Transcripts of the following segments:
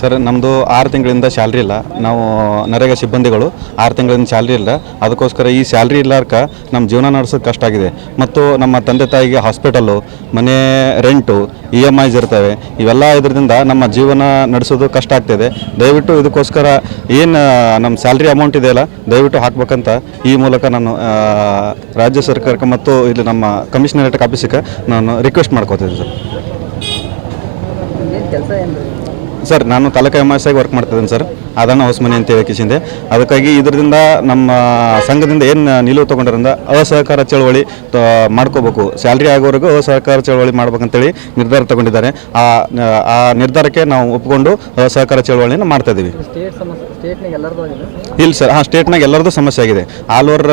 Sir ನಮ್ಮದು 6 ತಿಂಗಳಿಂದ salary ಇಲ್ಲ. ನಾವು ನರೇಗಾ ಸಿಬ್ಬಂದಿಗಳು 6 ತಿಂಗಳಿಂದ ಸ್ಯಾಲ್ರಿ ಇಲ್ಲ. ಅದಕ್ಕೋಸ್ಕರ ಈ ಸ್ಯಾಲ್ರಿ ಇಲ್ಲಾರ್ಕ ನಮ್ಮ ಜೀವನ ನಡೆಸೋದು ಕಷ್ಟ ಆಗಿದೆ. ಮತ್ತು ನಮ್ಮ ತಂದೆ ತಾಯಿಗೆ ಹಾಸ್ಪಿಟಲ್ಲು, ಮನೆ ರೆಂಟು, EMIs ಇರ್ತವೆ. ಇವೆಲ್ಲ ಇದರಿಂದ ನಮ್ಮ ಜೀವನ ನಡೆಸೋದು ಕಷ್ಟ ಆಗ್ತಿದೆ. ದಯವಿಟ್ಟು ಇದಕ್ಕೋಸ್ಕರ ಏನು ನಮ್ಮ ಸ್ಯಾಲ್ರಿ ಅಮೌಂಟ್ ಇದೆಯಲ್ಲ ದಯವಿಟ್ಟು ಹಾಕ್ಬೇಕಂತ ಈ ಮೂಲಕ ನಾನು ರಾಜ್ಯ ಸರ್ಕಾರಕ್ಕೆ ಮತ್ತು ಇಲ್ಲಿ ನಮ್ಮ ಕಮಿಷನರೇಟ್ ಆಫೀಸಿಗೆ ನಾನು ರಿಕ್ವೆಸ್ಟ್ ಮಾಡ್ಕೋತಿದ್ದೆ ಸರ್. ನಾನು ತಾಲೂಕು MIS ಆಗಿ ವರ್ಕ್ ಮಾಡ್ತಿದ್ದೇನೆ ಸರ್, ಅದನ್ನು ಹೊಸಮನೆ ಅಂತ ಹೇಳಿಕಿಸಿಂದೆ. ಅದಕ್ಕಾಗಿ ಇದರಿಂದ ನಮ್ಮ ಸಂಘದಿಂದ ಏನು ನಿಲುವು ತೊಗೊಂಡಿರೋದ್ರಿಂದ ಅಸಹಕಾರ ಚಳವಳಿ ಮಾಡ್ಕೋಬೇಕು, ಸ್ಯಾಲ್ರಿ ಆಗೋವರೆಗೂ ಅಸಹಕಾರ ಚಳವಳಿ ಮಾಡ್ಬೇಕಂತೇಳಿ ನಿರ್ಧಾರ ತಗೊಂಡಿದ್ದಾರೆ. ಆ ನಿರ್ಧಾರಕ್ಕೆ ನಾವು ಒಪ್ಪಿಕೊಂಡು ಅಸಹಕಾರ ಚಳವಳಿಯನ್ನು ಮಾಡ್ತಾಯಿದ್ದೀವಿ. ಇಲ್ಲ ಸರ್, ಸ್ಟೇಟ್ನಾಗ ಎಲ್ಲರದ್ದು ಸಮಸ್ಯೆ ಆಗಿದೆ. ಆಲ್ ಓವರ್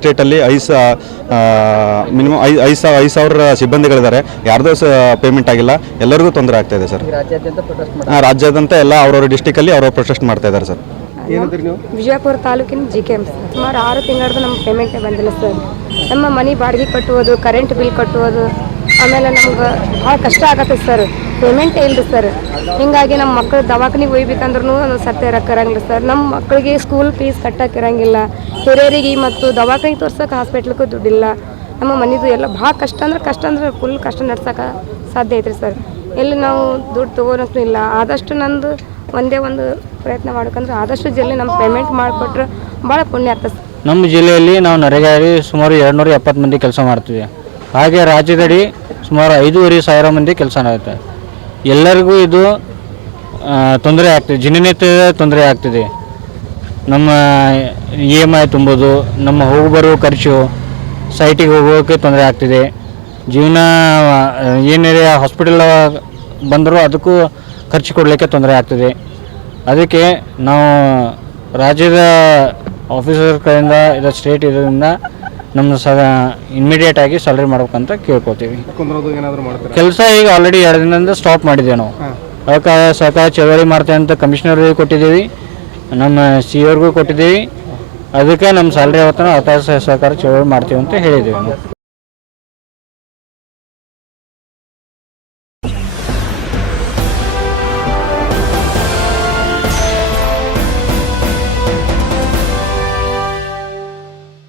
ಸ್ಟೇಟಲ್ಲಿ ಮಿನಿಮಮ್ 5,000 ಸಿಬ್ಬಂದಿಗಳಿದ್ದಾರೆ. ಯಾರ್ದೂ ಪೇಮೆಂಟ್ ಆಗಿಲ್ಲ, ಎಲ್ಲರಿಗೂ ತೊಂದರೆ ಆಗ್ತಾಯಿದೆ ಸರ್. ರಾಜ್ಯಾದ್ಯಂತ ಎಲ್ಲ ಅವ್ರವ್ರ ಡಿಸ್ಟಿಕಲ್ಲಿ ಅವ್ರವ್ರು ಪ್ರೊಟೆಸ್ಟ್ ಮಾಡ್ತಾ ಇದ್ದಾರೆ ಸರ್. ವಿಜಯಪುರ ತಾಲೂಕಿನ GKM ಸುಮಾರು 6 ತಿಂಗಳದ್ದು ನಮ್ಮ ಪೇಮೆಂಟೇ ಬಂದಿಲ್ಲ ಸರ್. ನಮ್ಮ ಮನೆ ಬಾಡಿಗೆ ಕಟ್ಟುವುದು, ಕರೆಂಟ್ ಬಿಲ್ ಕಟ್ಟುವುದು, ಆಮೇಲೆ ನಮ್ಗೆ ಭಾಳ ಕಷ್ಟ ಆಗತ್ತೆ ಸರ್. ಪೇಮೆಂಟೇ ಇಲ್ಲ ಸರ್. ಹೀಗಾಗಿ ನಮ್ಮ ಮಕ್ಕಳು ದವಾಖಾನಿಗೆ ಒಯ್ಬೇಕಂದ್ರೂ ಸತ್ಯ ಇರೋಂಗಿಲ್ಲ ಸರ್. ನಮ್ಮ ಮಕ್ಕಳಿಗೆ ಸ್ಕೂಲ್ ಫೀಸ್ ಕಟ್ಟಕ್ಕೆ ಇರೋಂಗಿಲ್ಲ, ಹಿರಿಯರಿಗೆ ಮತ್ತು ದವಾಖಾನಿಗೆ ತೋರ್ಸೋಕೆ ಹಾಸ್ಪಿಟ್ಲಿಗೂ ದುಡ್ಡಿಲ್ಲ. ನಮ್ಮ ಮನೆದು ಎಲ್ಲ ಭಾಳ ಕಷ್ಟ ಅಂದ್ರೆ ಫುಲ್ ಕಷ್ಟ ನಡ್ಸೋಕೆ ಸಾಧ್ಯ ಐತ್ರಿ ಸರ್. ಎಲ್ಲಿ ನಾವು ದುಡ್ಡು ತೊಗೊಳಕ್ಕೂ ಇಲ್ಲ. ಆದಷ್ಟು ನಂದು ಒಂದೇ ಒಂದು ಪ್ರಯತ್ನ ಮಾಡ್ಬೇಕಂದ್ರೆ ಆದಷ್ಟು ಜಲ್ದಿ ನಮ್ಮ ಪೇಮೆಂಟ್ ಮಾಡಿಕೊಟ್ರೆ ಭಾಳ ಪುಣ್ಯ ಆಗ್ತದೆ. ನಮ್ಮ ಜಿಲ್ಲೆಯಲ್ಲಿ ನಾವು ನರೇಗಾದಲ್ಲಿ ಸುಮಾರು 270 ಮಂದಿ ಕೆಲಸ ಮಾಡ್ತೀವಿ. ಹಾಗೆ ರಾಜ್ಯದಡಿ ಸುಮಾರು 5,500 ಮಂದಿ ಕೆಲಸ ಆಗುತ್ತೆ. ಎಲ್ಲರಿಗೂ ಇದು ತೊಂದರೆ ಆಗ್ತಿದೆ, ದಿನನಿತ್ಯದ ತೊಂದರೆ ಆಗ್ತಿದೆ. ನಮ್ಮ EMI ತುಂಬೋದು, ನಮ್ಮ ಹೋಗಿ ಬರೋ ಖರ್ಚು, ಸೈಟಿಗೆ ಹೋಗೋಕ್ಕೆ ತೊಂದರೆ ಆಗ್ತಿದೆ. ಜೀವನ ಏನೇ ಹಾಸ್ಪಿಟಲ್ ಬಂದರೂ ಅದಕ್ಕೂ ಖರ್ಚು ಕೊಡಲಿಕ್ಕೆ ತೊಂದರೆ ಆಗ್ತಿದೆ. ಅದಕ್ಕೆ ನಾವು ರಾಜ್ಯದ ಆಫೀಸರ್ ಕಡೆಯಿಂದ ಇದು ಸ್ಟೇಟ್ ಇದರಿಂದ ನಮ್ಮ ಇಮ್ಮಿಡಿಯೇಟಾಗಿ ಸ್ಯಾಲ್ರಿ ಮಾಡ್ಬೇಕಂತ ಕೇಳ್ಕೊತೀವಿ. ಕೆಲಸ ಈಗ ಆಲ್ರೆಡಿ 2 ದಿನದಿಂದ ಸ್ಟಾಪ್ ಮಾಡಿದ್ದೇವೆ ನಾವು. ಅದಕ್ಕೆ ಸಹಕಾರ ಚಳವಳಿ ಮಾಡ್ತೇವೆ ಅಂತ ಕಮಿಷನರ್ಗೆ ಕೊಟ್ಟಿದ್ದೀವಿ, ನಮ್ಮ COರ್ಗೂ ಕೊಟ್ಟಿದ್ದೀವಿ. ಅದಕ್ಕೆ ನಮ್ಮ ಸ್ಯಾಲ್ರಿ ಅವತ್ತನ ಸಹಕಾರ ಚಳವಳಿ ಮಾಡ್ತೀವಿ ಅಂತ ಹೇಳಿದ್ದೀವಿ ನಾವು.